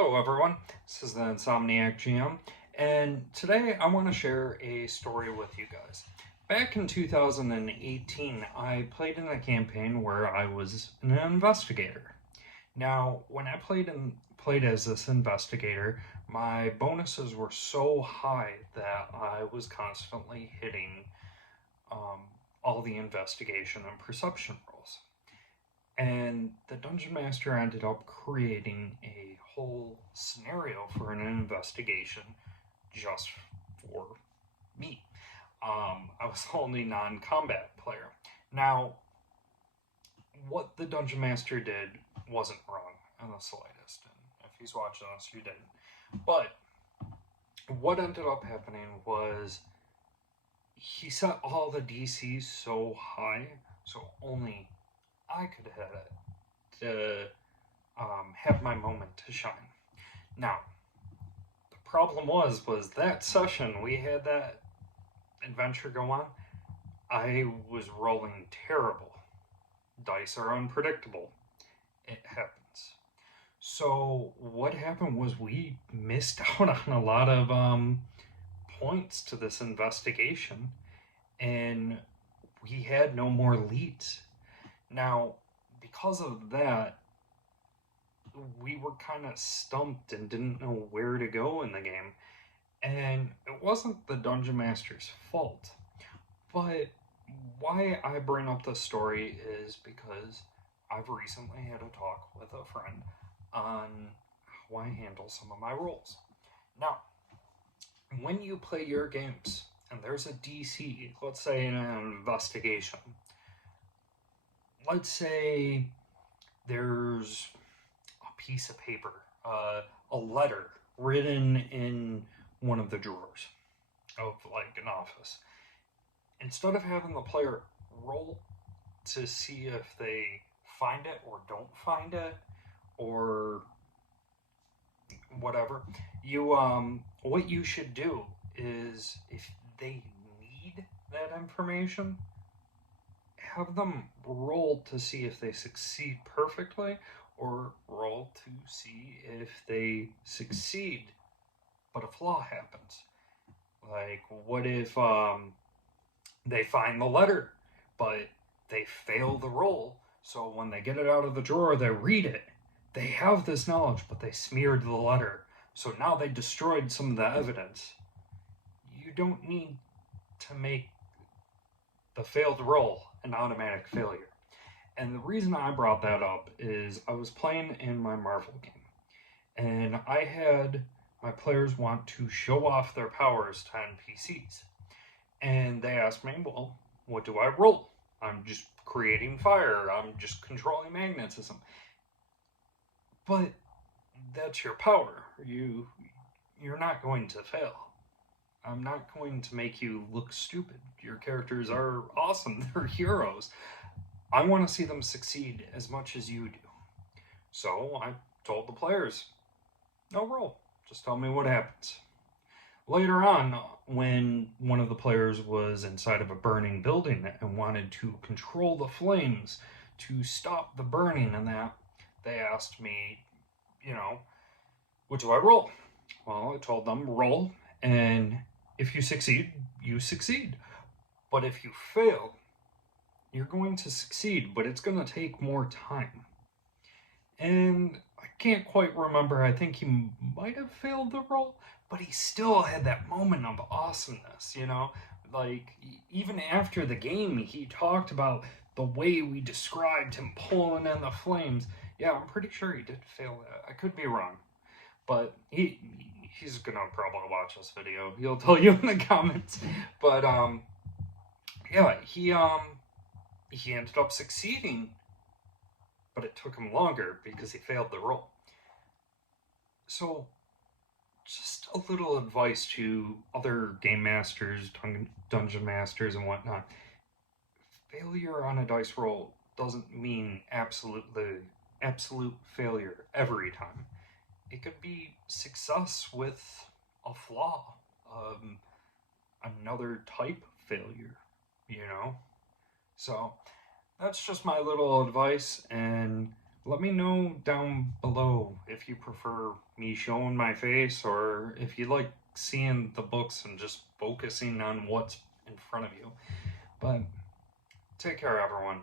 Hello everyone, this is the Insomniac GM, and today I want to share a story with you guys. Back in 2018, I played in a campaign where I was an investigator. Now, when I played as this investigator, my bonuses were so high that I was constantly hitting um, all the investigation and perception rolls. And the dungeon master ended up creating a whole scenario for an investigation just for me. I was the only non-combat player. Now, what the dungeon master did wasn't wrong in the slightest, and if he's watching this, you didn't. But what ended up happening was he set all the DCs so high, so only I could hit it to have my moment to shine. Now, the problem was that session we had that adventure go on. I was rolling terrible. Dice are unpredictable. It happens. So what happened was we missed out on a lot of points to this investigation, and we had no more leads. Now, because of that, we were kind of stumped and didn't know where to go in the game. And it wasn't the Dungeon Master's fault. But why I bring up this story is because I've recently had a talk with a friend on how I handle some of my roles. Now, when you play your games and there's a DC, let's say in an investigation, let's say there's a piece of paper, a letter written in one of the drawers of like an office. Instead of having the player roll to see if they find it or don't find it or whatever, you what you should do is if they need that information, have them roll to see if they succeed perfectly or roll to see if they succeed but a flaw happens. Like, what if they find the letter, but they fail the roll, so when they get it out of the drawer, they read it. They have this knowledge, but they smeared the letter, so now they destroyed some of the evidence. You don't need to make the failed roll an automatic failure. And the reason I brought that up is I was playing in my Marvel game, and I had my players want to show off their powers to NPCs. And they asked me, well, what do I roll? I'm just creating fire. I'm just controlling magnetism. But that's your power. You're not going to fail. I'm not going to make you look stupid. Your characters are awesome. They're heroes. I want to see them succeed as much as you do. So I told the players, no roll. Just tell me what happens. Later on, when one of the players was inside of a burning building and wanted to control the flames to stop the burning and that, they asked me, what do I roll? Well, I told them roll, and if you succeed, you succeed. But if you fail, you're going to succeed, but it's going to take more time. And I can't quite remember. I think he might have failed the roll, but he still had that moment of awesomeness, Like, even after the game, he talked about the way we described him pulling in the flames. Yeah, I'm pretty sure he did fail that. I could be wrong. But he's gonna probably watch this video. He'll tell you in the comments. But yeah, he ended up succeeding, but it took him longer because he failed the roll. So, just a little advice to other game masters, dungeon masters, and whatnot. Failure on a dice roll doesn't mean absolute failure every time. It could be success with a flaw, another type failure, So that's just my little advice, and let me know down below if you prefer me showing my face or if you like seeing the books and just focusing on what's in front of you. But take care, everyone.